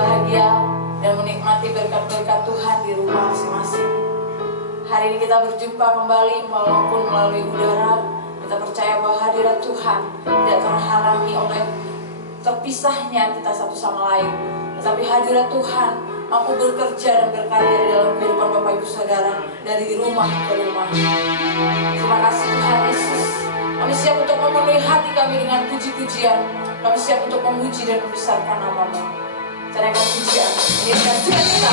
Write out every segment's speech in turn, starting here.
berbahagia dan menikmati berkat-berkat Tuhan di rumah masing-masing. Hari ini kita berjumpa kembali walaupun melalui udara. Kita percaya bahwa hadirat Tuhan tidak terhalangi oleh terpisahnya kita satu sama lain. Tetapi hadirat Tuhan mampu bekerja dan berkarya di dalam kehidupan Bapak Ibu Saudara dari rumah ke rumah. Terima kasih Tuhan Yesus. Kami siap untuk memenuhi hati kami dengan puji-pujian. Kami siap untuk memuji dan membesarkan nama-Mu. Carikan pujian, mengirimkan sukacita.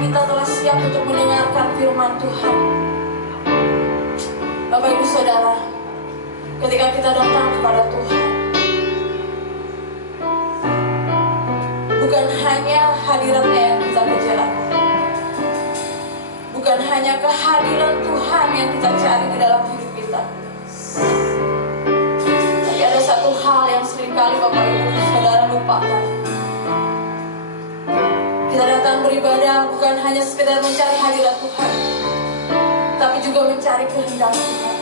Kita telah siap untuk mendengarkan firman Tuhan. Bapak Ibu Saudara, ketika kita datang kepada Tuhan, bukan hanya hadiratnya yang kita kejar, bukan hanya kehadiran Tuhan yang kita cari di dalam hidup kita, tapi ada satu hal yang seringkali Bapak Ibu Saudara lupakan. Kita datang beribadah bukan hanya sekedar mencari hadirat Tuhan, tapi juga mencari kehendak Tuhan.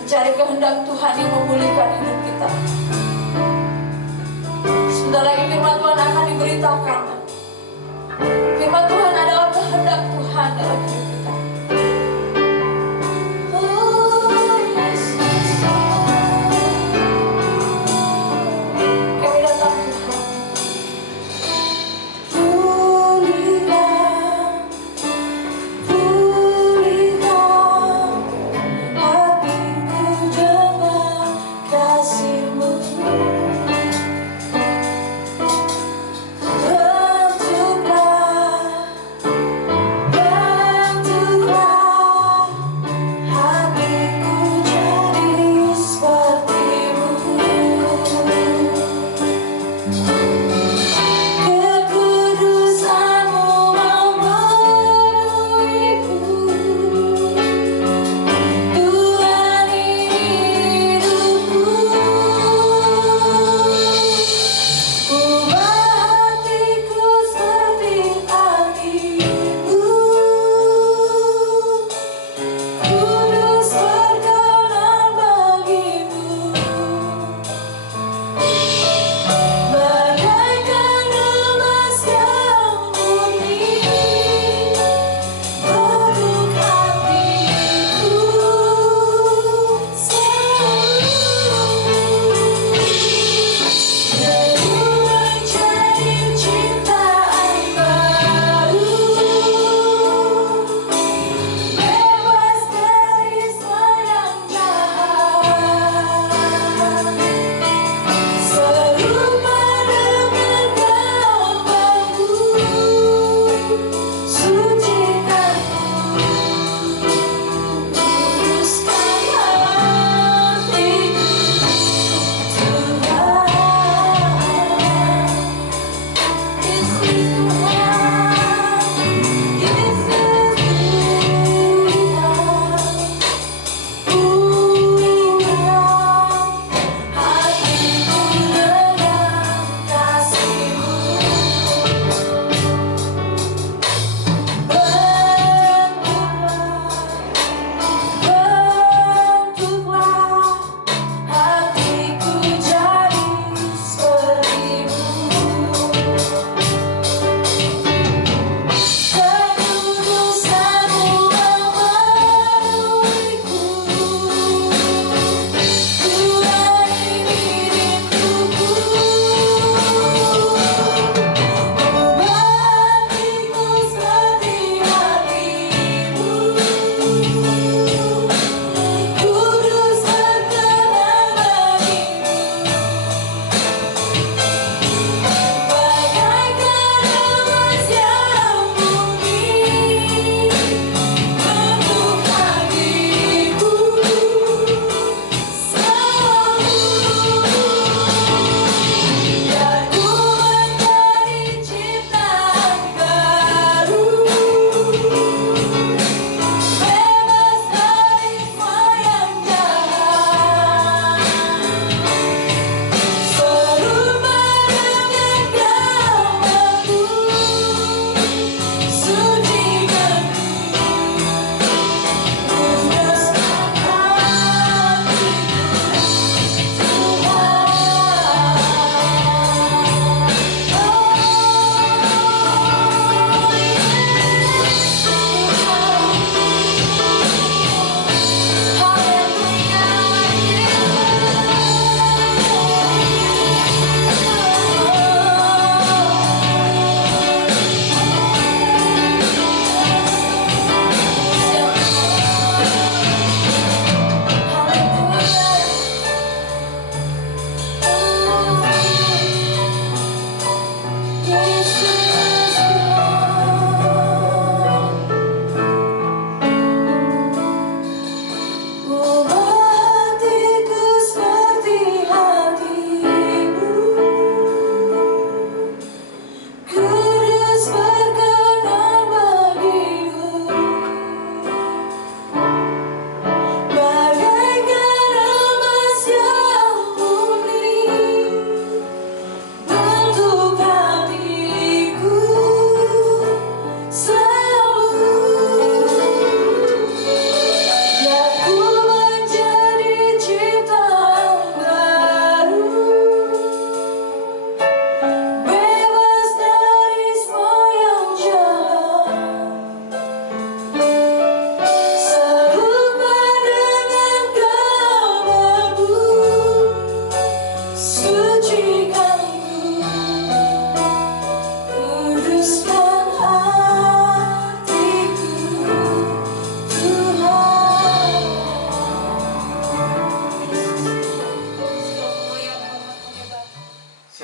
Mencari kehendak Tuhan yang memulihkan hidup kita. diberitakan. Firman Tuhan adalah kehendak Tuhan dalam hidup kita. Kami datang Tuhan. Pulihkan hatiku dengan kasih-Mu.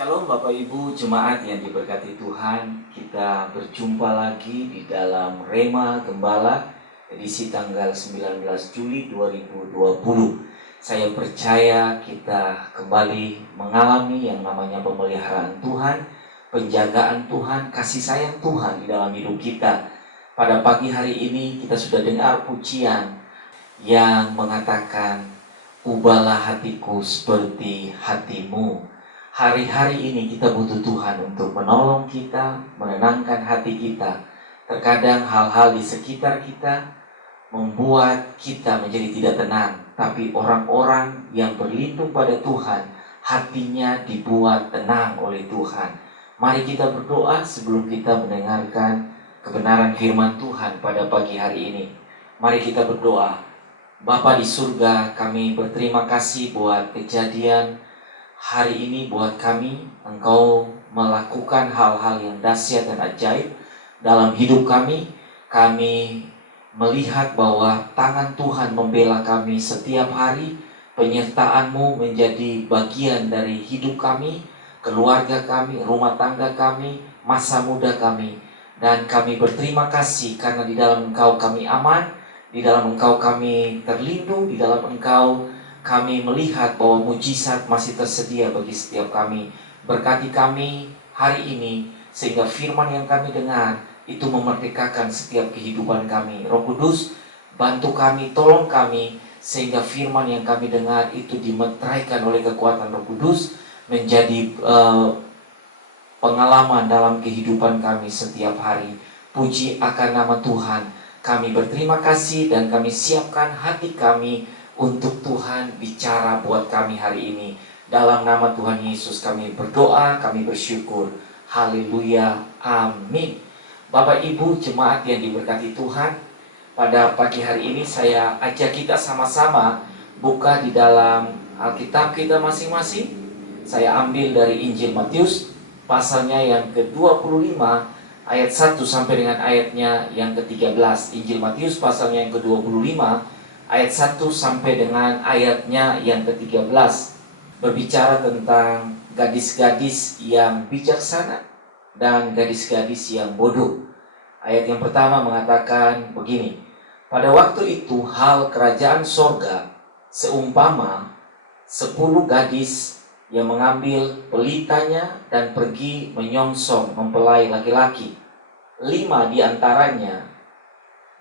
Shalom Bapak Ibu Jemaat yang diberkati Tuhan. Kita berjumpa lagi di dalam Rema Gembala edisi tanggal 19 Juli 2020. Saya percaya kita kembali mengalami yang namanya pemeliharaan Tuhan, penjagaan Tuhan, kasih sayang Tuhan di dalam hidup kita. Pada pagi hari ini kita sudah dengar pujian yang mengatakan, "Ubahlah hatiku seperti hatimu." Hari-hari ini kita butuh Tuhan untuk menolong kita, menenangkan hati kita. Terkadang hal-hal di sekitar kita membuat kita menjadi tidak tenang. Tapi orang-orang yang berlindung pada Tuhan, hatinya dibuat tenang oleh Tuhan. Mari kita berdoa sebelum kita mendengarkan kebenaran firman Tuhan pada pagi hari ini. Mari kita berdoa. Bapa di surga, kami berterima kasih buat kejadian hari ini buat kami. Engkau melakukan hal-hal yang dahsyat dan ajaib dalam hidup kami. Kami melihat bahwa tangan Tuhan membela kami setiap hari. Penyertaan-Mu menjadi bagian dari hidup kami, keluarga kami, rumah tangga kami, masa muda kami. Dan kami berterima kasih karena di dalam Engkau kami aman, di dalam Engkau kami terlindung, di dalam Engkau kami melihat bahwa mujizat masih tersedia bagi setiap kami. Berkati kami hari ini sehingga firman yang kami dengar itu memerdekakan setiap kehidupan kami. Roh Kudus, bantu kami, tolong kami sehingga firman yang kami dengar itu dimeteraikan oleh kekuatan Roh Kudus menjadi pengalaman dalam kehidupan kami setiap hari. Puji akan nama Tuhan. Kami berterima kasih dan kami siapkan hati kami untuk Tuhan bicara buat kami hari ini. Dalam nama Tuhan Yesus kami berdoa, kami bersyukur. Haleluya, amin. Bapak Ibu jemaat yang diberkati Tuhan, pada pagi hari ini saya ajak kita sama-sama buka di dalam Alkitab kita masing-masing. Saya ambil dari Injil Matius pasalnya yang ke-25 ayat 1 sampai dengan ayatnya yang ke-13. Injil Matius pasalnya yang ke-25 ayat 1 sampai dengan ayatnya yang ke-13 berbicara tentang gadis-gadis yang bijaksana dan gadis-gadis yang bodoh. Ayat yang pertama mengatakan begini, "Pada waktu itu hal kerajaan sorga seumpama 10 gadis yang mengambil pelitanya dan pergi menyongsong mempelai laki-laki. 5 diantaranya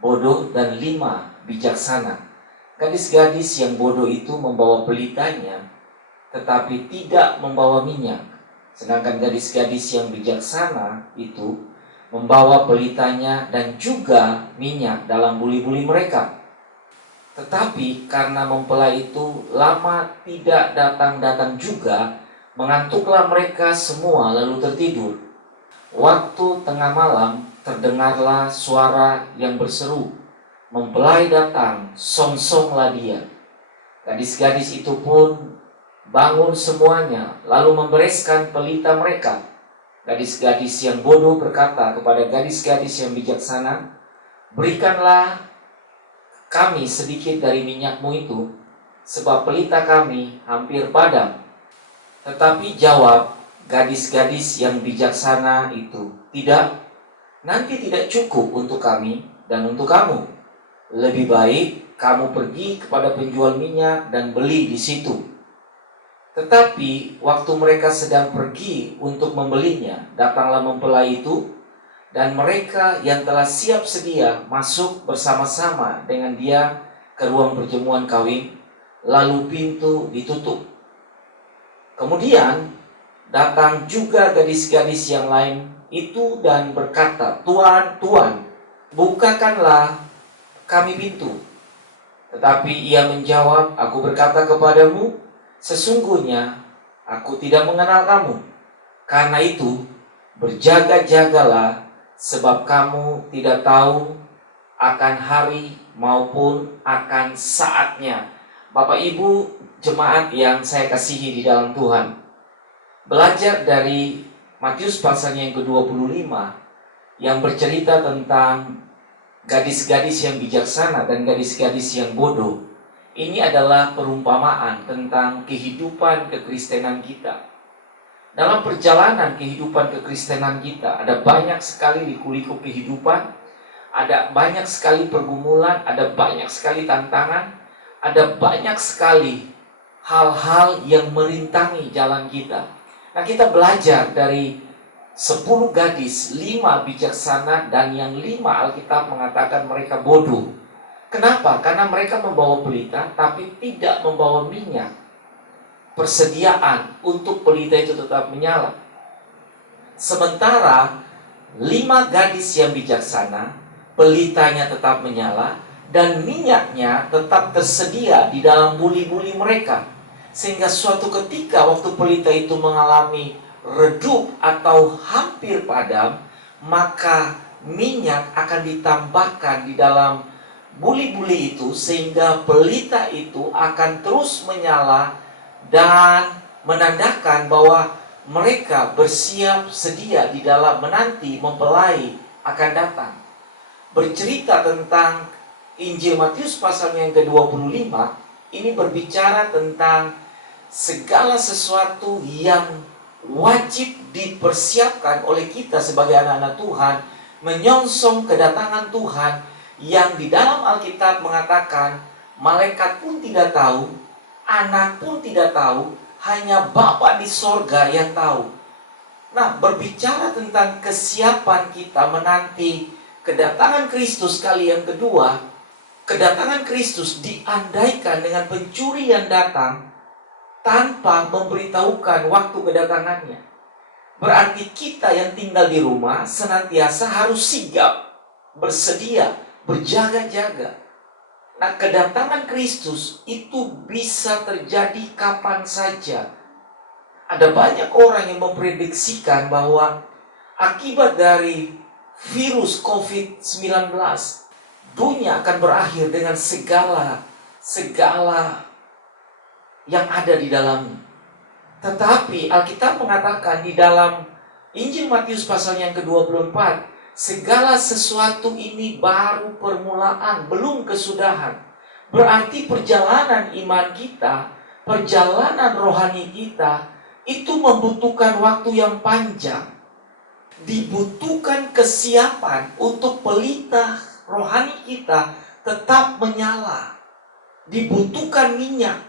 bodoh dan 5 bijaksana. Gadis-gadis yang bodoh itu membawa pelitanya, tetapi tidak membawa minyak. Sedangkan gadis-gadis yang bijaksana itu membawa pelitanya dan juga minyak dalam buli-buli mereka. Tetapi karena mempelai itu lama tidak datang-datang juga, mengantuklah mereka semua lalu tertidur. Waktu tengah malam terdengarlah suara yang berseru, 'Mempelai datang, songsonglah dia.' Gadis-gadis itu pun bangun semuanya, lalu membereskan pelita mereka. Gadis-gadis yang bodoh berkata kepada gadis-gadis yang bijaksana, 'Berikanlah kami sedikit dari minyakmu itu, sebab pelita kami hampir padam.' Tetapi jawab gadis-gadis yang bijaksana itu, 'Tidak, nanti tidak cukup untuk kami dan untuk kamu. Lebih baik kamu pergi kepada penjual minyak dan beli di situ.' Tetapi waktu mereka sedang pergi untuk membelinya, datanglah mempelai itu, dan mereka yang telah siap sedia masuk bersama-sama dengan dia ke ruang perjamuan kawin, lalu pintu ditutup. Kemudian datang juga gadis-gadis yang lain itu dan berkata, 'Tuan, Tuan, bukakanlah kami pintu.' Tetapi ia menjawab, 'Aku berkata kepadamu, sesungguhnya aku tidak mengenal kamu. Karena itu berjaga-jagalah, sebab kamu tidak tahu akan hari maupun akan saatnya." Bapak Ibu jemaat yang saya kasihi di dalam Tuhan, belajar dari Matius pasalnya yang ke-25 yang bercerita tentang gadis-gadis yang bijaksana dan gadis-gadis yang bodoh. Ini adalah perumpamaan tentang kehidupan kekristenan kita. Dalam perjalanan kehidupan kekristenan kita, ada banyak sekali liku-liku kehidupan, ada banyak sekali pergumulan, ada banyak sekali tantangan, ada banyak sekali hal-hal yang merintangi jalan kita. Nah, kita belajar dari 10 gadis, 5 bijaksana, dan yang 5 Alkitab mengatakan mereka bodoh. Kenapa? Karena mereka membawa pelita, tapi tidak membawa minyak. Persediaan untuk pelita itu tetap menyala. Sementara 5 gadis yang bijaksana, pelitanya tetap menyala, dan minyaknya tetap tersedia di dalam buli-buli mereka. Sehingga suatu ketika waktu pelita itu mengalami redup atau hampir padam, maka minyak akan ditambahkan di dalam buli-buli itu, sehingga pelita itu akan terus menyala dan menandakan bahwa mereka bersiap sedia di dalam menanti mempelai akan datang. Bercerita tentang Injil Matius pasal yang ke-25, ini berbicara tentang segala sesuatu yang wajib dipersiapkan oleh kita sebagai anak-anak Tuhan, menyongsong kedatangan Tuhan, yang di dalam Alkitab mengatakan malaikat pun tidak tahu, anak pun tidak tahu, hanya Bapa di sorga yang tahu. Nah, berbicara tentang kesiapan kita menanti kedatangan Kristus kali yang kedua, kedatangan Kristus diandaikan dengan pencuri yang datang tanpa memberitahukan waktu kedatangannya. Berarti kita yang tinggal di rumah senantiasa harus sigap, bersedia, berjaga-jaga. Nah, kedatangan Kristus itu bisa terjadi kapan saja. Ada banyak orang yang memprediksikan bahwa akibat dari virus COVID-19, dunia akan berakhir dengan segala yang ada di dalamnya. Tetapi Alkitab mengatakan di dalam Injil Matius pasal yang ke-24, segala sesuatu ini baru permulaan, belum kesudahan. Berarti perjalanan iman kita, perjalanan rohani kita, itu membutuhkan waktu yang panjang. Dibutuhkan kesiapan untuk pelita rohani kita tetap menyala. Dibutuhkan minyak.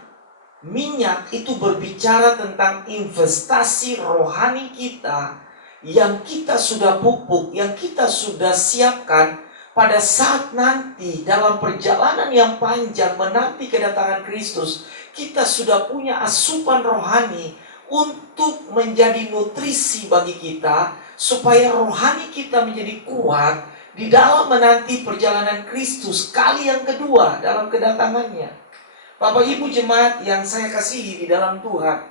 Minyak itu berbicara tentang investasi rohani kita yang kita sudah pupuk, yang kita sudah siapkan pada saat nanti dalam perjalanan yang panjang menanti kedatangan Kristus. Kita sudah punya asupan rohani untuk menjadi nutrisi bagi kita, supaya rohani kita menjadi kuat di dalam menanti perjalanan Kristus kali yang kedua dalam kedatangannya. Bapak Ibu jemaat yang saya kasihi di dalam Tuhan,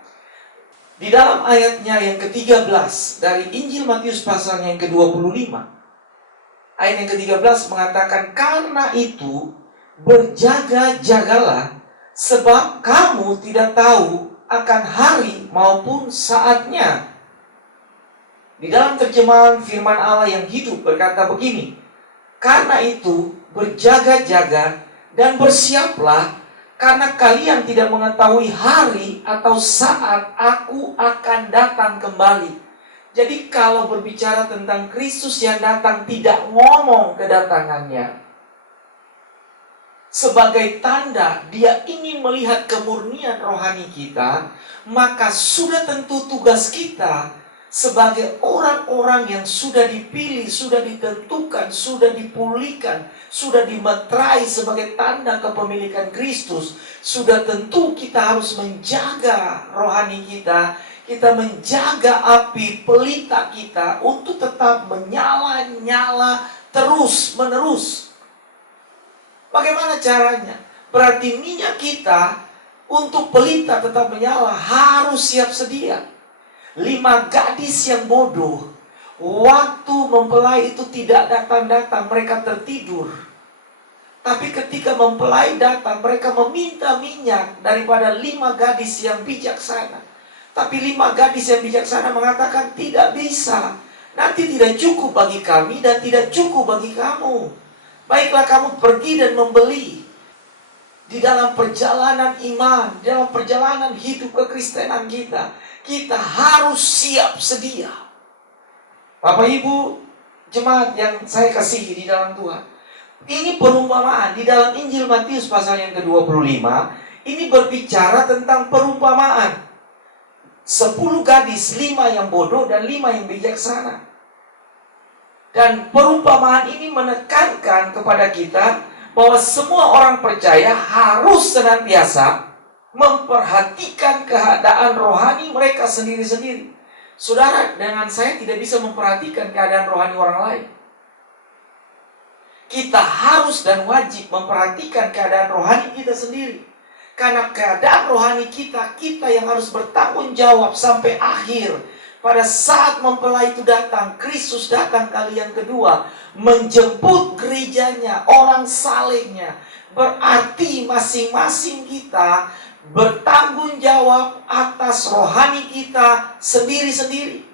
di dalam ayatnya yang ke-13 dari Injil Matius pasal yang ke-25, ayat yang ke-13 mengatakan, karena itu berjaga-jagalah, sebab kamu tidak tahu akan hari maupun saatnya. Di dalam terjemahan firman Allah yang hidup berkata begini, karena itu berjaga-jaga dan bersiaplah, karena kalian tidak mengetahui hari atau saat aku akan datang kembali. Jadi kalau berbicara tentang Kristus yang datang, tidak ngomong kedatangannya sebagai tanda dia ingin melihat kemurnian rohani kita, maka sudah tentu tugas kita sebagai orang-orang yang sudah dipilih, sudah ditentukan, sudah dipulihkan, sudah dimeterai sebagai tanda kepemilikan Kristus. Sudah tentu kita harus menjaga rohani kita, kita menjaga api pelita kita untuk tetap menyala-nyala terus-menerus. Bagaimana caranya? Berarti minyak kita untuk pelita tetap menyala harus siap sedia. 5 gadis yang bodoh, waktu mempelai itu tidak datang-datang, mereka tertidur. Tapi ketika mempelai datang, mereka meminta minyak daripada 5 gadis yang bijaksana. Tapi 5 gadis yang bijaksana mengatakan, tidak bisa, nanti tidak cukup bagi kami dan tidak cukup bagi kamu. Baiklah kamu pergi dan membeli. di dalam perjalanan iman, di dalam perjalanan hidup kekristenan kita, kita harus siap sedia. Bapak Ibu, jemaat yang saya kasihi di dalam Tuhan, ini perumpamaan di dalam Injil Matius pasal yang ke-25. Ini berbicara tentang perumpamaan. 10 gadis, 5 yang bodoh dan 5 yang bijaksana. Dan perumpamaan ini menekankan kepada kita bahwa semua orang percaya harus senantiasa memperhatikan keadaan rohani mereka sendiri-sendiri. Saudara, dengan saya tidak bisa memperhatikan keadaan rohani orang lain. Kita harus dan wajib memperhatikan keadaan rohani kita sendiri. Karena keadaan rohani kita, kita yang harus bertanggung jawab sampai akhir. Pada saat mempelai itu datang, Kristus datang kali yang kedua, menjemput gerejanya, orang salehnya. Berarti masing-masing kita bertanggung jawab atas rohani kita sendiri-sendiri.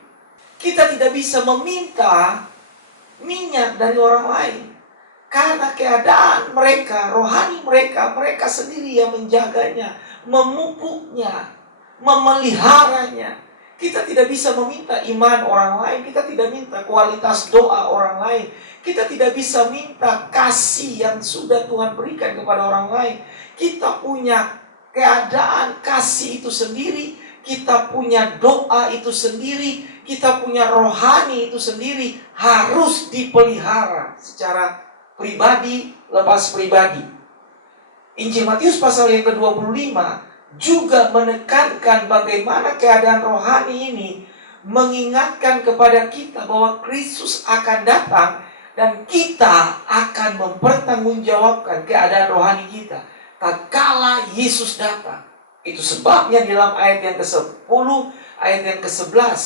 Kita tidak bisa meminta minyak dari orang lain. Karena keadaan mereka, rohani mereka, mereka sendiri yang menjaganya, memupuknya, memeliharanya. Kita tidak bisa meminta iman orang lain, kita tidak minta kualitas doa orang lain, kita tidak bisa minta kasih yang sudah Tuhan berikan kepada orang lain. Kita punya keadaan kasih itu sendiri, kita punya doa itu sendiri, kita punya rohani itu sendiri, harus dipelihara secara pribadi lepas pribadi. Injil Matius pasal yang ke-25 juga menekankan bagaimana keadaan rohani ini mengingatkan kepada kita bahwa Kristus akan datang dan kita akan mempertanggungjawabkan keadaan rohani kita tatkala Yesus datang. Itu sebabnya di dalam ayat yang ke-10, ayat yang ke-11,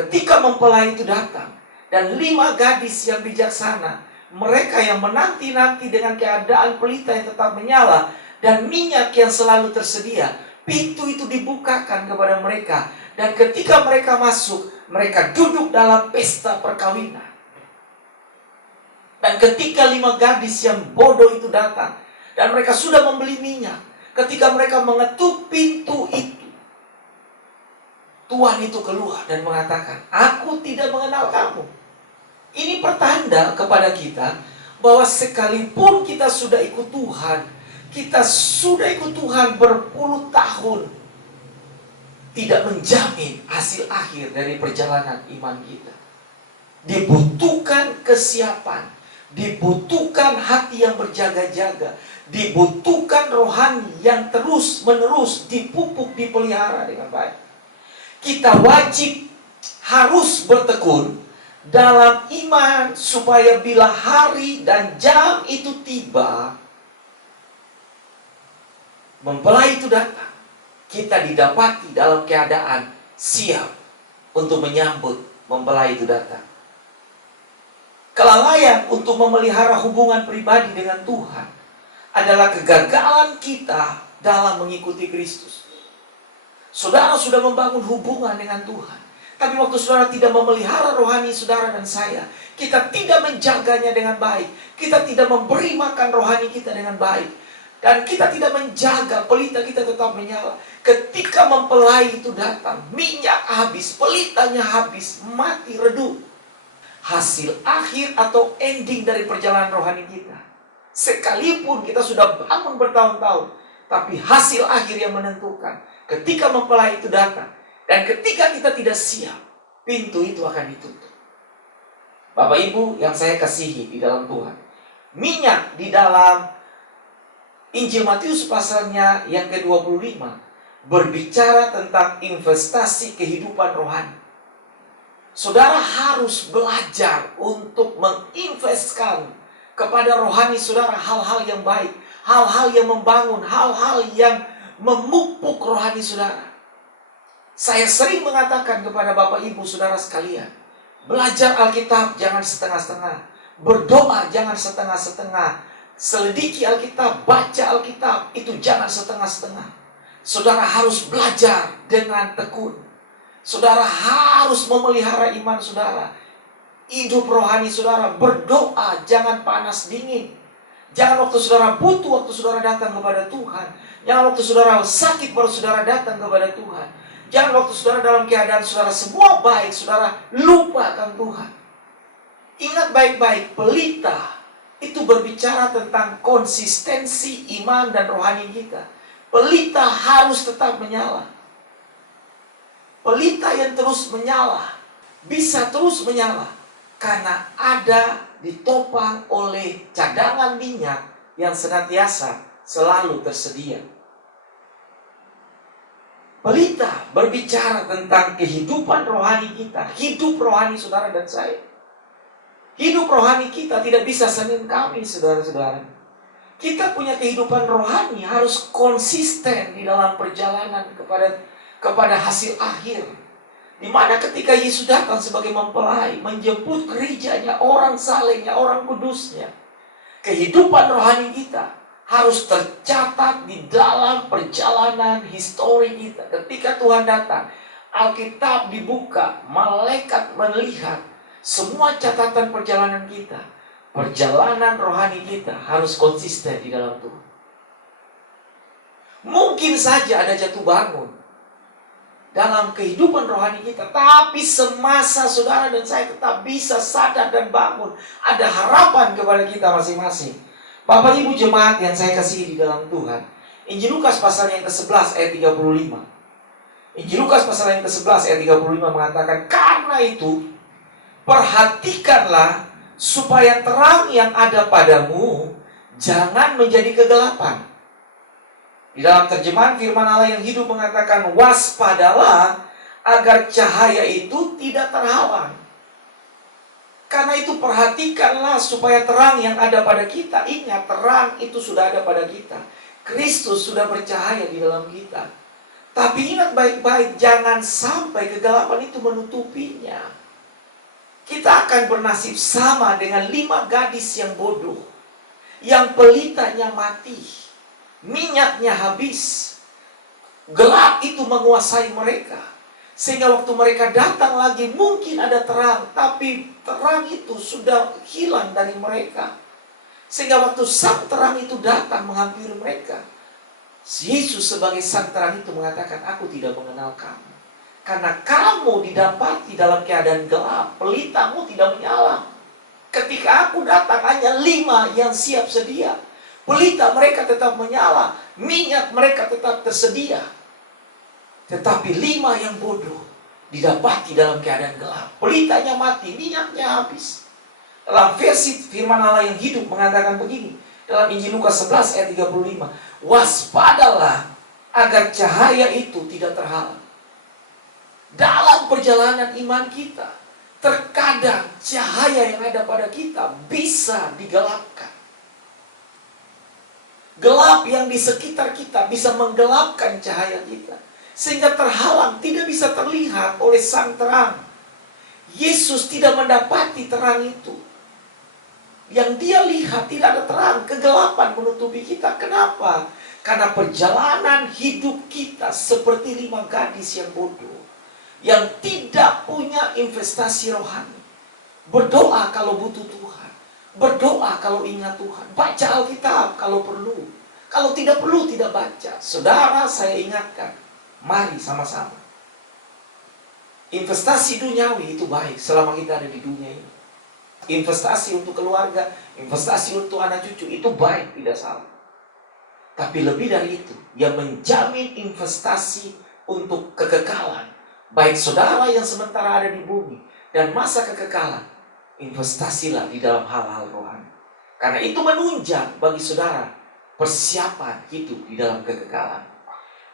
ketika mempelai itu datang dan 5 gadis yang bijaksana, mereka yang menanti-nanti dengan keadaan pelita yang tetap menyala dan minyak yang selalu tersedia, pintu itu dibukakan kepada mereka. Dan ketika mereka masuk, mereka duduk dalam pesta perkawinan. Dan ketika 5 gadis yang bodoh itu datang, dan mereka sudah membeli minyak, ketika mereka mengetuk pintu itu, Tuhan itu keluar dan mengatakan, "Aku tidak mengenal kamu." Ini pertanda kepada kita bahwa sekalipun kita sudah ikut Tuhan, kita sudah ikut Tuhan berpuluh tahun, tidak menjamin hasil akhir dari perjalanan iman kita. Dibutuhkan kesiapan, dibutuhkan hati yang berjaga-jaga, dibutuhkan rohani yang terus-menerus dipupuk, dipelihara dengan baik. Kita wajib harus bertekun dalam iman supaya bila hari dan jam itu tiba, mempelai itu datang, kita didapati dalam keadaan siap untuk menyambut mempelai itu datang. Kelalaian untuk memelihara hubungan pribadi dengan Tuhan adalah kegagalan kita dalam mengikuti Kristus. Saudara sudah membangun hubungan dengan Tuhan, tapi waktu saudara tidak memelihara rohani saudara dan saya, kita tidak menjaganya dengan baik, kita tidak memberi makan rohani kita dengan baik, dan kita tidak menjaga pelita kita tetap menyala. Ketika mempelai itu datang, minyak habis, pelitanya habis, mati, redup. Hasil akhir atau ending dari perjalanan rohani kita, sekalipun kita sudah bangun bertahun-tahun, tapi hasil akhir yang menentukan ketika mempelai itu datang. Dan ketika kita tidak siap, pintu itu akan ditutup. Bapak Ibu yang saya kasihi di dalam Tuhan, minyak di dalam Injil Matius pasalnya yang ke-25 berbicara tentang investasi kehidupan rohani. Saudara harus belajar untuk menginvestkan kepada rohani saudara hal-hal yang baik, hal-hal yang membangun, hal-hal yang memupuk rohani saudara. Saya sering mengatakan kepada Bapak Ibu saudara sekalian, belajar Alkitab jangan setengah-setengah, berdoa jangan setengah-setengah, selidiki Alkitab, baca Alkitab, itu jangan setengah-setengah. Saudara harus belajar dengan tekun. Saudara harus memelihara iman saudara, hidup rohani saudara, berdoa jangan panas dingin. Jangan waktu saudara butuh, waktu saudara datang kepada Tuhan. Jangan waktu saudara sakit baru saudara datang kepada Tuhan. Jangan waktu saudara dalam keadaan saudara semua baik, saudara lupakan Tuhan. Ingat baik-baik, pelita itu berbicara tentang konsistensi iman dan rohani kita. Pelita harus tetap menyala. Pelita yang terus menyala, bisa terus menyala, karena ada ditopang oleh cadangan minyak yang senantiasa selalu tersedia. Pelita berbicara tentang kehidupan rohani kita, hidup rohani saudara dan saya. Hidup rohani kita tidak bisa Senin Kamis, saudara-saudara. Kita punya kehidupan rohani harus konsisten di dalam perjalanan kepada hasil akhir. Di mana ketika Yesus datang sebagai mempelai, menjemput gerejanya, orang salehnya, orang kudusnya, kehidupan rohani kita harus tercatat di dalam perjalanan histori kita. Ketika Tuhan datang, Alkitab dibuka, malaikat melihat semua catatan perjalanan kita. Perjalanan rohani kita harus konsisten di dalam Tuhan. Mungkin saja ada jatuh bangun dalam kehidupan rohani kita, tapi semasa saudara dan saya tetap bisa sadar dan bangun. Ada harapan kepada kita masing-masing. Bapak Ibu jemaat yang saya kasihi di dalam Tuhan, Injil Lukas pasal yang ke-11 ayat 35. Injil Lukas pasal yang ke-11 ayat 35 mengatakan, karena itu perhatikanlah supaya terang yang ada padamu jangan menjadi kegelapan. Di dalam terjemahan firman Allah yang hidup mengatakan, waspadalah agar cahaya itu tidak terhalang. Karena itu perhatikanlah supaya terang yang ada pada kita. Ingat, terang itu sudah ada pada kita. Kristus sudah bercahaya di dalam kita. Tapi ingat baik-baik, jangan sampai kegelapan itu menutupinya. Kita akan bernasib sama dengan 5 gadis yang bodoh, yang pelitanya mati, minyaknya habis, gelap itu menguasai mereka. Sehingga waktu mereka datang lagi mungkin ada terang, tapi terang itu sudah hilang dari mereka. Sehingga waktu sang terang itu datang menghampiri mereka, Yesus sebagai sang terang itu mengatakan, aku tidak mengenal kamu. Karena kamu didapati dalam keadaan gelap, pelitamu tidak menyala. Ketika aku datang hanya 5 yang siap sedia. Pelita mereka tetap menyala, minyak mereka tetap tersedia. Tetapi 5 yang bodoh didapati dalam keadaan gelap. Pelitanya mati, minyaknya habis. Dalam versi firman Allah yang hidup mengatakan begini. Dalam Injil Lukas 11 ayat 35. Waspadalah agar cahaya itu tidak terhalang. Dalam perjalanan iman kita, terkadang cahaya yang ada pada kita bisa digelapkan. Gelap yang di sekitar kita bisa menggelapkan cahaya kita, sehingga terhalang, tidak bisa terlihat oleh sang terang. Yesus tidak mendapati terang itu. Yang dia lihat tidak ada terang, kegelapan menutupi kita. Kenapa? Karena perjalanan hidup kita seperti 5 gadis yang bodoh, yang tidak punya investasi rohani. Berdoa kalau butuh Tuhan, berdoa kalau ingat Tuhan, baca Alkitab kalau perlu. Kalau tidak perlu, tidak baca. Saudara, saya ingatkan, mari sama-sama. Investasi duniawi itu baik selama kita ada di dunia ini. Investasi untuk keluarga, investasi untuk anak cucu itu baik, tidak salah. Tapi lebih dari itu, yang menjamin investasi untuk kekekalan, baik saudara yang sementara ada di bumi dan masa kekekalan, investasilah di dalam hal-hal rohani. Karena itu menunjang bagi saudara persiapan hidup di dalam kekekalan.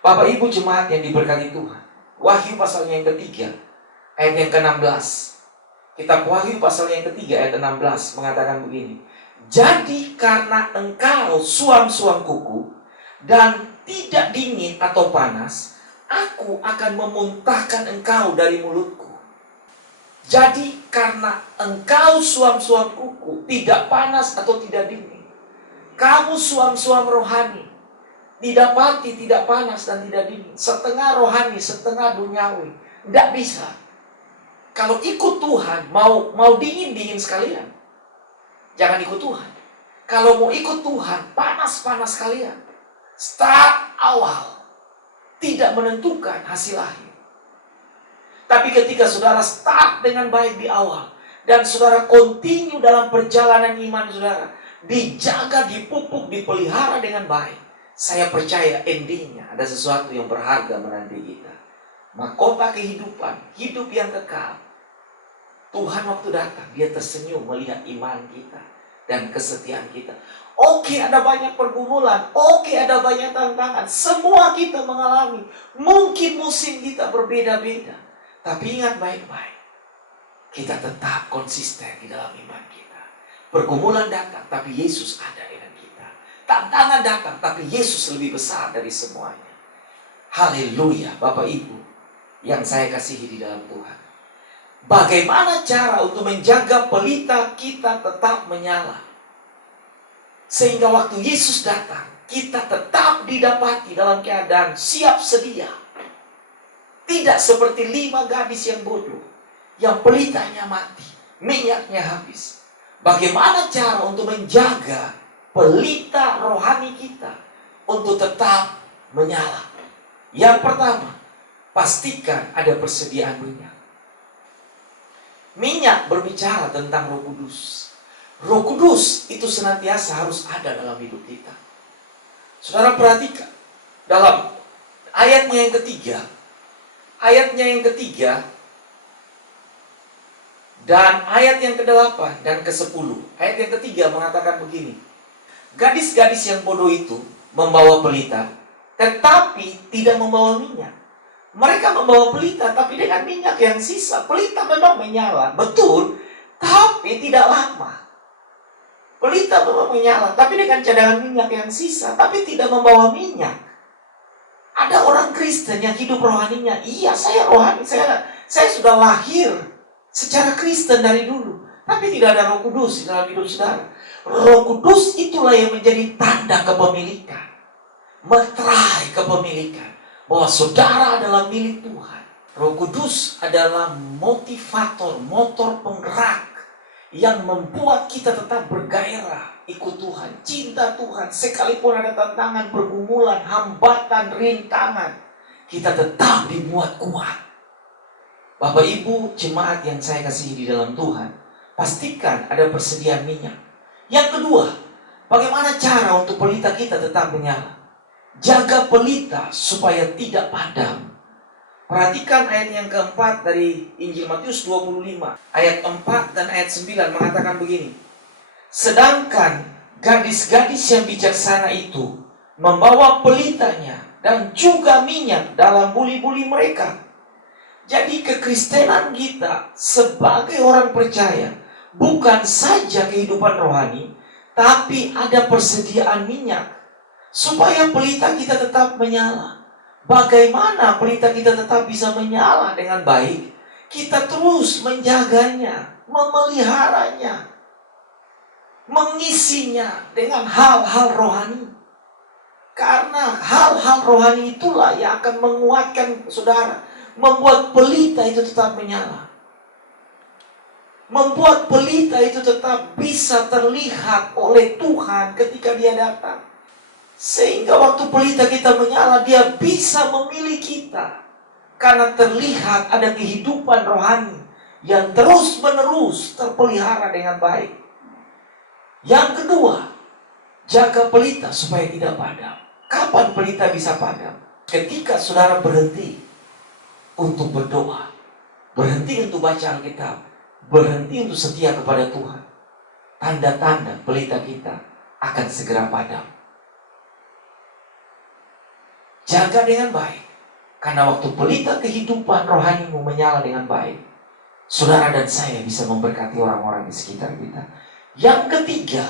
Bapak Ibu jemaat yang diberkati Tuhan, Wahyu pasalnya yang ketiga ayat yang ke-16. Kitab Wahyu pasal yang ketiga ayat 16 mengatakan begini. Jadi karena engkau suam-suam kuku dan tidak dingin atau panas, aku akan memuntahkan engkau dari mulutku. Jadi karena engkau suam-suam kuku, tidak panas atau tidak dingin, kamu suam-suam rohani, didapati tidak panas dan tidak dingin, setengah rohani, setengah duniawi, tidak bisa. Kalau ikut Tuhan, mau dingin-dingin sekalian, jangan ikut Tuhan. Kalau mau ikut Tuhan, panas-panas kalian. Start awal. Tidak menentukan hasil akhir. Tapi ketika saudara start dengan baik di awal, dan saudara continue dalam perjalanan iman saudara, dijaga, dipupuk, dipelihara dengan baik, saya percaya endingnya ada sesuatu yang berharga menanti kita. Mahkota kehidupan, hidup yang kekal. Tuhan waktu datang, dia tersenyum melihat iman kita dan kesetiaan kita. Oke, ada banyak pergumulan. Oke, ada banyak tantangan. Semua kita mengalami. Mungkin musim kita berbeda-beda. Tapi ingat baik-baik. Kita tetap konsisten di dalam iman kita. Pergumulan datang, tapi Yesus ada dengan kita. Tantangan datang, tapi Yesus lebih besar dari semuanya. Haleluya, Bapak Ibu yang saya kasihi di dalam Tuhan. Bagaimana cara untuk menjaga pelita kita tetap menyala? Sehingga waktu Yesus datang, kita tetap didapati dalam keadaan siap sedia. Tidak seperti 5 gadis yang bodoh, yang pelitanya mati, minyaknya habis. Bagaimana cara untuk menjaga pelita rohani kita untuk tetap menyala? Yang pertama, pastikan ada persediaan minyak. Minyak berbicara tentang Roh Kudus. Roh Kudus itu senantiasa harus ada dalam hidup kita. Saudara perhatikan dalam ayatnya yang ketiga, dan ayat yang ke-8 dan ke-10. Ayat yang ketiga mengatakan begini. Gadis-gadis yang bodoh itu membawa pelita, tetapi tidak membawa minyak. Mereka membawa pelita, tapi dengan minyak yang sisa. Pelita memang menyala, betul, tapi tidak lama. Pelita memang menyala, tapi dengan cadangan minyak yang sisa, tapi tidak membawa minyak. Ada orang Kristen yang hidup rohaninya, iya saya rohani, saya sudah lahir secara Kristen dari dulu, tapi tidak ada Roh Kudus di dalam hidup saudara. Roh Kudus itulah yang menjadi tanda kepemilikan, meterai kepemilikan, bahwa saudara adalah milik Tuhan. Roh Kudus adalah motivator, motor penggerak yang membuat kita tetap bergairah, ikut Tuhan, cinta Tuhan. Sekalipun ada tantangan, pergumulan, hambatan, rintangan, kita tetap dibuat kuat. Bapak Ibu jemaat yang saya kasihi di dalam Tuhan, pastikan ada persediaan minyak. Yang kedua, bagaimana cara untuk pelita kita tetap menyala? Jaga pelita supaya tidak padam. Perhatikan ayat yang keempat dari Injil Matius 25. Ayat 4 dan ayat 9 mengatakan begini. Sedangkan gadis-gadis yang bijaksana itu membawa pelitanya dan juga minyak dalam buli-buli mereka. Jadi kekristenan kita sebagai orang percaya bukan saja kehidupan rohani, tapi ada persediaan minyak supaya pelita kita tetap menyala. Bagaimana pelita kita tetap bisa menyala dengan baik? Kita terus menjaganya, memeliharanya, mengisinya dengan hal-hal rohani. Karena hal-hal rohani itulah yang akan menguatkan saudara, membuat pelita itu tetap menyala, membuat pelita itu tetap bisa terlihat oleh Tuhan ketika dia datang. Sehingga waktu pelita kita menyala, dia bisa memilih kita. Karena terlihat ada kehidupan rohani yang terus-menerus terpelihara dengan baik. Yang kedua, jaga pelita supaya tidak padam. Kapan pelita bisa padam? Ketika saudara berhenti untuk berdoa, berhenti untuk baca Alkitab, berhenti untuk setia kepada Tuhan. Tanda-tanda pelita kita akan segera padam. Jaga dengan baik. Karena waktu pelita kehidupan rohanimu menyala dengan baik, saudara dan saya bisa memberkati orang-orang di sekitar kita. Yang ketiga,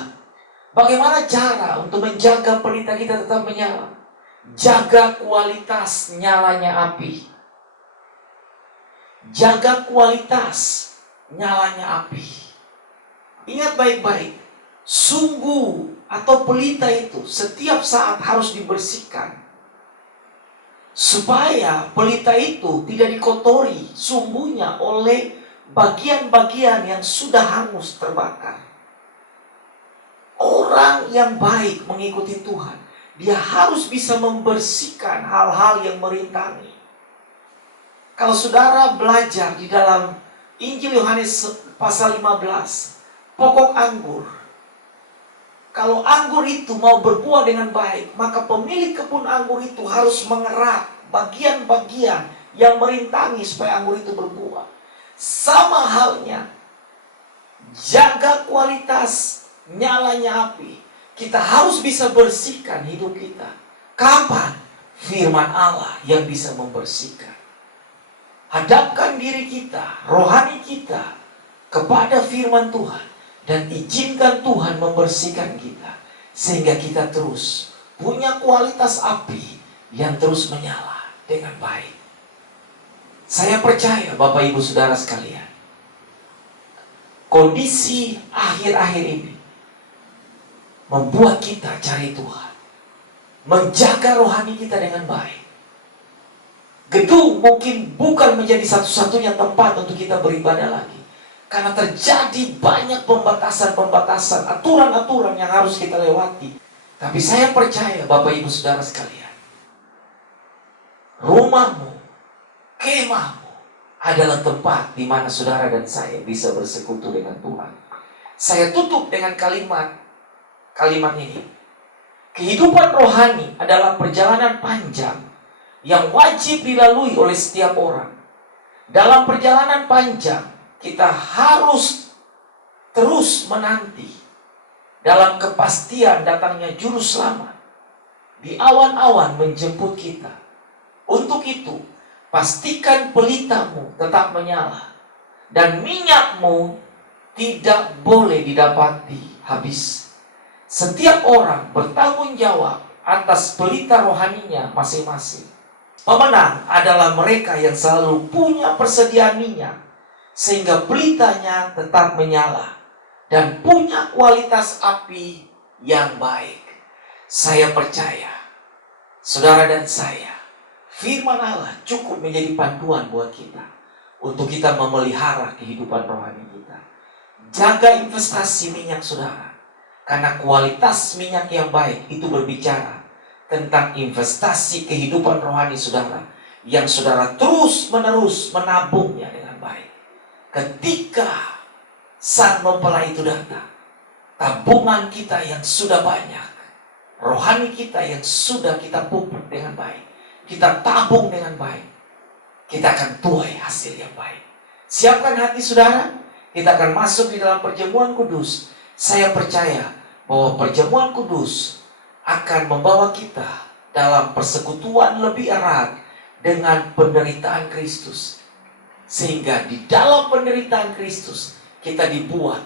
bagaimana cara untuk menjaga pelita kita tetap menyala? Jaga kualitas nyalanya api. Jaga kualitas nyalanya api. Ingat baik-baik, sumbu atau pelita itu setiap saat harus dibersihkan, supaya pelita itu tidak dikotori sumbunya oleh bagian-bagian yang sudah hangus terbakar. Orang yang baik mengikuti Tuhan, dia harus bisa membersihkan hal-hal yang merintangi. Kalau saudara belajar di dalam Injil Yohanes pasal 15, pokok anggur. Kalau anggur itu mau berbuah dengan baik, maka pemilik kebun anggur itu harus mengerat bagian-bagian yang merintangi supaya anggur itu berbuah. Sama halnya, jaga kualitas nyalanya api. Kita harus bisa bersihkan hidup kita. Kapan? Firman Allah yang bisa membersihkan. Hadapkan diri kita, rohani kita kepada firman Tuhan, dan izinkan Tuhan membersihkan kita, sehingga kita terus punya kualitas api yang terus menyala dengan baik. Saya percaya Bapak Ibu Saudara sekalian, kondisi akhir-akhir ini membuat kita cari Tuhan, menjaga rohani kita dengan baik. Gedung mungkin bukan menjadi satu-satunya tempat untuk kita beribadah lagi, karena terjadi banyak pembatasan-pembatasan, aturan-aturan yang harus kita lewati. Tapi saya percaya Bapak Ibu Saudara sekalian, rumahmu, kemahmu adalah tempat di mana saudara dan saya bisa bersekutu dengan Tuhan. Saya tutup dengan kalimat ini. Kehidupan rohani adalah perjalanan panjang yang wajib dilalui oleh setiap orang. Dalam perjalanan panjang, kita harus terus menanti dalam kepastian datangnya Juru Selamat di awan-awan menjemput kita. Untuk itu, pastikan pelitamu tetap menyala dan minyakmu tidak boleh didapati habis. Setiap orang bertanggung jawab atas pelita rohaninya masing-masing. Pemenang adalah mereka yang selalu punya persediaan minyak, sehingga pelitanya tetap menyala dan punya kualitas api yang baik. Saya percaya, saudara dan saya, firman Allah cukup menjadi panduan buat kita untuk kita memelihara kehidupan rohani kita. Jaga investasi minyak saudara, karena kualitas minyak yang baik itu berbicara tentang investasi kehidupan rohani saudara, yang saudara terus-menerus menabungnya dengan baik. Ketika sang mempelai itu datang, tabungan kita yang sudah banyak, rohani kita yang sudah kita pupuk dengan baik, kita tabung dengan baik, kita akan tuai hasil yang baik. Siapkan hati saudara, kita akan masuk di dalam perjamuan kudus. Saya percaya bahwa perjamuan kudus akan membawa kita dalam persekutuan lebih erat dengan penderitaan Kristus. Sehingga di dalam penderitaan Kristus, kita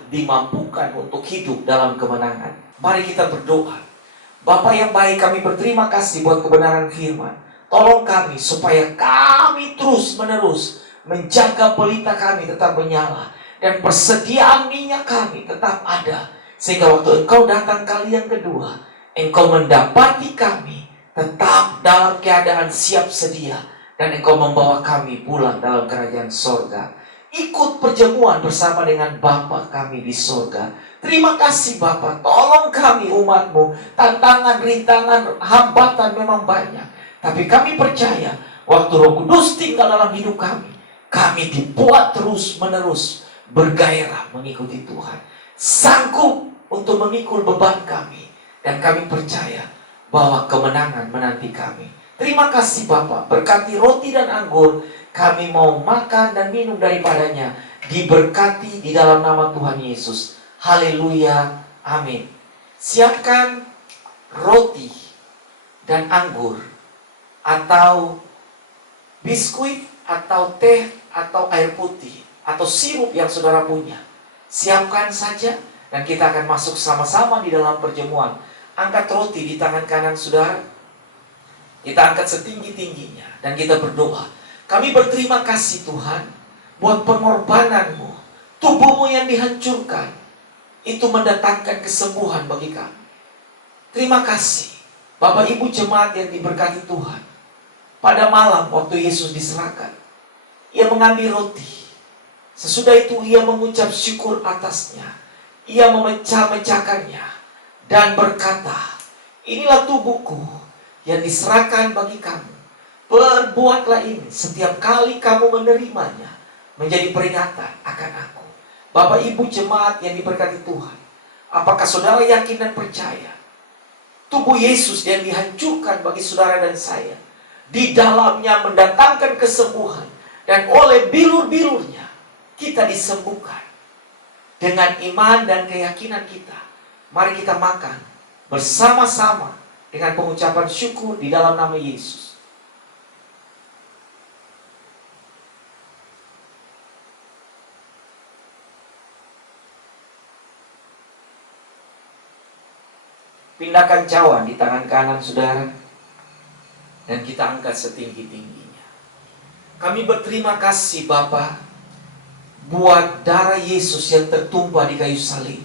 dimampukan untuk hidup dalam kemenangan. Mari kita berdoa. Bapa yang baik, kami berterima kasih buat kebenaran firman. Tolong kami supaya kami terus-menerus menjaga pelita kami tetap menyala, dan persediaan minyak kami tetap ada, sehingga waktu Engkau datang kali yang kedua, Engkau mendapati kami tetap dalam keadaan siap sedia, dan Engkau membawa kami pulang dalam kerajaan sorga. Ikut perjamuan bersama dengan Bapa kami di sorga. Terima kasih Bapa, tolong kami umat-Mu. Tantangan, rintangan, hambatan memang banyak, tapi kami percaya waktu Roh Kudus tinggal dalam hidup kami dibuat terus-menerus bergairah mengikuti Tuhan, sanggup untuk memikul beban kami, dan kami percaya bahwa kemenangan menanti kami. Terima kasih Bapa, berkati roti dan anggur, kami mau makan dan minum daripadanya, diberkati di dalam nama Tuhan Yesus. Haleluya, amin. Siapkan roti dan anggur, atau biskuit, atau teh, atau air putih, atau sirup yang saudara punya. Siapkan saja, dan kita akan masuk sama-sama di dalam perjamuan. Angkat roti di tangan kanan saudara, kita angkat setinggi-tingginya, dan kita berdoa. Kami berterima kasih Tuhan buat pengorbanan-Mu. Tubuh-Mu yang dihancurkan itu mendatangkan kesembuhan bagi kami. Terima kasih Bapak Ibu jemaat yang diberkati Tuhan. Pada malam waktu Yesus diserahkan, Ia mengambil roti. Sesudah itu Ia mengucap syukur atasnya. Ia memecah-mecahkannya. dan berkata, inilah tubuhku yang diserahkan bagi kamu. Perbuatlah ini setiap kali kamu menerimanya, menjadi peringatan akan aku. Bapak Ibu jemaat yang diberkati Tuhan, apakah saudara yakin dan percaya tubuh Yesus yang dihancurkan bagi saudara dan saya, di dalamnya mendatangkan kesembuhan, dan oleh bilur-bilurnya kita disembuhkan? Dengan iman dan keyakinan kita, mari kita makan bersama-sama dengan pengucapan syukur di dalam nama Yesus. Pindahkan cawan di tangan kanan saudara, dan kita angkat setinggi-tingginya. Kami berterima kasih Bapa, buat darah Yesus yang tertumpah di kayu salib,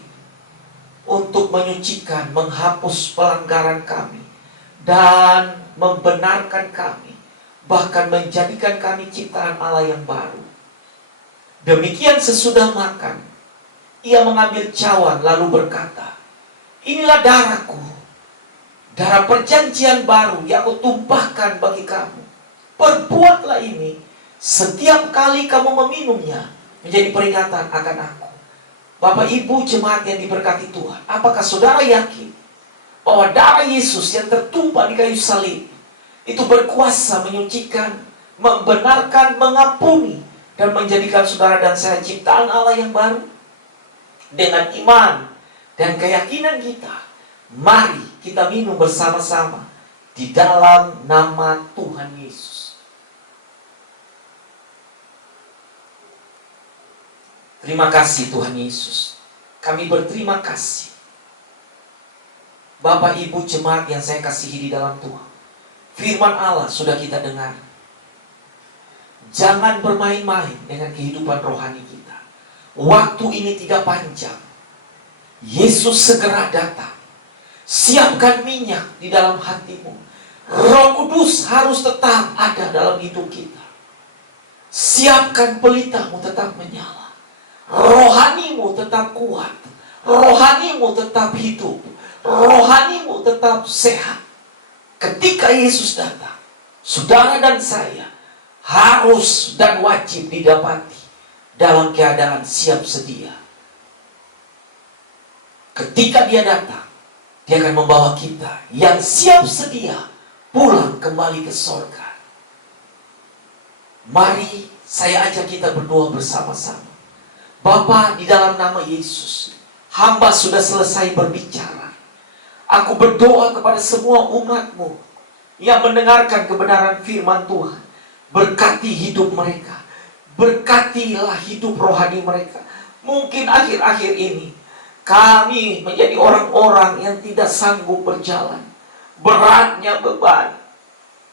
untuk menyucikan, menghapus pelanggaran kami, dan membenarkan kami, bahkan menjadikan kami ciptaan Allah yang baru. Demikian sesudah makan, ia mengambil cawan lalu berkata, inilah darahku, darah perjanjian baru yang aku tumpahkan bagi kamu. Perbuatlah ini setiap kali kamu meminumnya, menjadi peringatan akan aku. Bapak Ibu jemaat yang diberkati Tuhan, apakah saudara yakin bahwa darah Yesus yang tertumpah di kayu salib itu berkuasa menyucikan, membenarkan, mengampuni, dan menjadikan saudara dan saya ciptaan Allah yang baru? Dengan iman dan keyakinan kita, mari kita minum bersama-sama di dalam nama Tuhan Yesus. Terima kasih Tuhan Yesus. Kami berterima kasih. Bapak Ibu jemaat yang saya kasihi di dalam Tuhan, firman Allah sudah kita dengar. Jangan bermain-main dengan kehidupan rohani kita. Waktu ini tidak panjang. Yesus segera datang. Siapkan minyak di dalam hatimu. Roh Kudus harus tetap ada dalam hidup kita. Siapkan pelitamu tetap menyala. Rohanimu tetap kuat, rohanimu tetap hidup, rohanimu tetap sehat. Ketika Yesus datang, saudara dan saya harus dan wajib didapati dalam keadaan siap sedia. Ketika dia datang, dia akan membawa kita yang siap sedia pulang kembali ke sorga. Mari saya ajak kita berdoa bersama-sama. Bapa, di dalam nama Yesus, hamba sudah selesai berbicara. Aku berdoa kepada semua umat-Mu yang mendengarkan kebenaran firman Tuhan. Berkati hidup mereka. Berkatilah hidup rohani mereka. Mungkin akhir-akhir ini kami menjadi orang-orang yang tidak sanggup berjalan. Beratnya beban,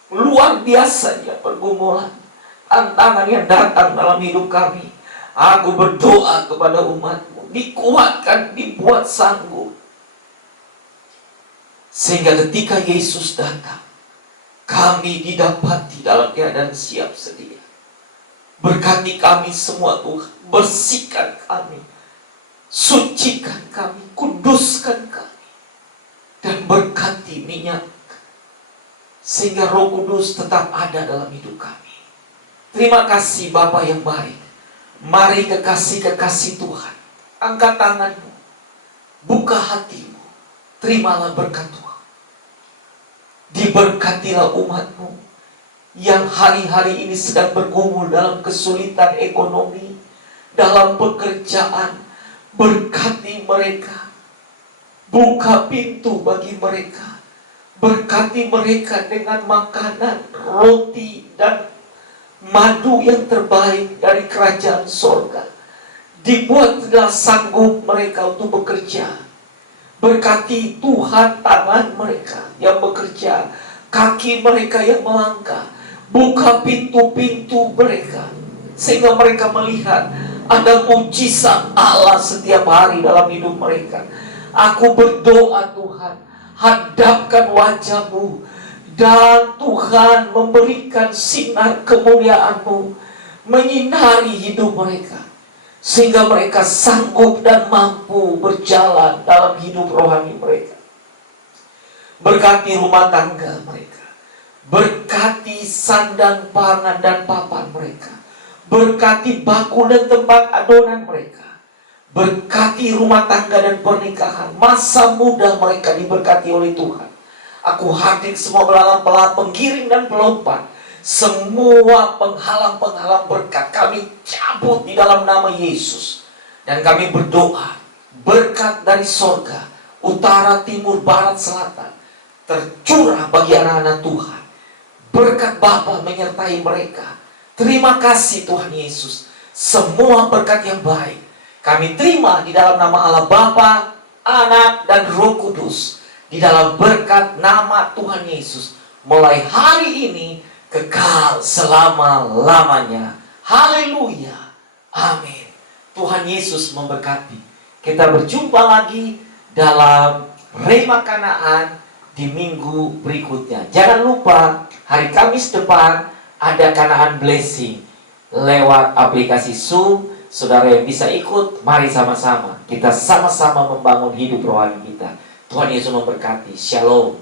luar biasanya pergumulan, tantangan yang datang dalam hidup kami. Aku berdoa kepada umat-Mu, dikuatkan, dibuat sanggup. Sehingga ketika Yesus datang, kami didapati dalam keadaan siap sedia. Berkati kami semua Tuhan, bersihkan kami, sucikan kami, kuduskan kami, dan berkati minyak, sehingga Roh Kudus tetap ada dalam hidup kami. Terima kasih Bapa yang baik. Mari kekasih-kekasih Tuhan, angkat tanganmu, buka hatimu, terimalah berkat Tuhan. Diberkatilah umat-Mu yang hari-hari ini sedang bergumul dalam kesulitan ekonomi, dalam pekerjaan. Berkati mereka, buka pintu bagi mereka, berkati mereka dengan makanan, roti, dan madu yang terbaik dari kerajaan sorga. Dibuatlah sanggup mereka untuk bekerja. Berkati Tuhan tangan mereka yang bekerja, kaki mereka yang melangkah. Buka pintu-pintu mereka, sehingga mereka melihat ada mujizat Allah setiap hari dalam hidup mereka. Aku berdoa Tuhan, hadapkan wajah-Mu, dan Tuhan memberikan sinar kemuliaan-Mu menyinari hidup mereka, sehingga mereka sanggup dan mampu berjalan dalam hidup rohani mereka. Berkati rumah tangga mereka. Berkati sandang, pangan, dan papan mereka. Berkati bakul dan tempat adonan mereka. Berkati rumah tangga dan pernikahan. Masa muda mereka diberkati oleh Tuhan. Aku hadir semua pelalang-pelalang, penggiring dan pelompat. Semua penghalang-penghalang berkat kami cabut di dalam nama Yesus. Dan kami berdoa, berkat dari sorga, utara, timur, barat, selatan, tercurah bagi anak-anak Tuhan. Berkat Bapa menyertai mereka. Terima kasih Tuhan Yesus. Semua berkat yang baik kami terima di dalam nama Allah Bapa, Anak, dan Roh Kudus. Di dalam berkat nama Tuhan Yesus. Mulai hari ini, kekal selama-lamanya. Haleluya. Amin. Tuhan Yesus memberkati. Kita berjumpa lagi dalam Rema Kanaan di minggu berikutnya. Jangan lupa, hari Kamis depan ada Kanaan Blessing lewat aplikasi Zoom. Saudara yang bisa ikut, mari sama-sama kita sama-sama membangun hidup rohani kita. Tuhan Yesus memberkati. Shalom.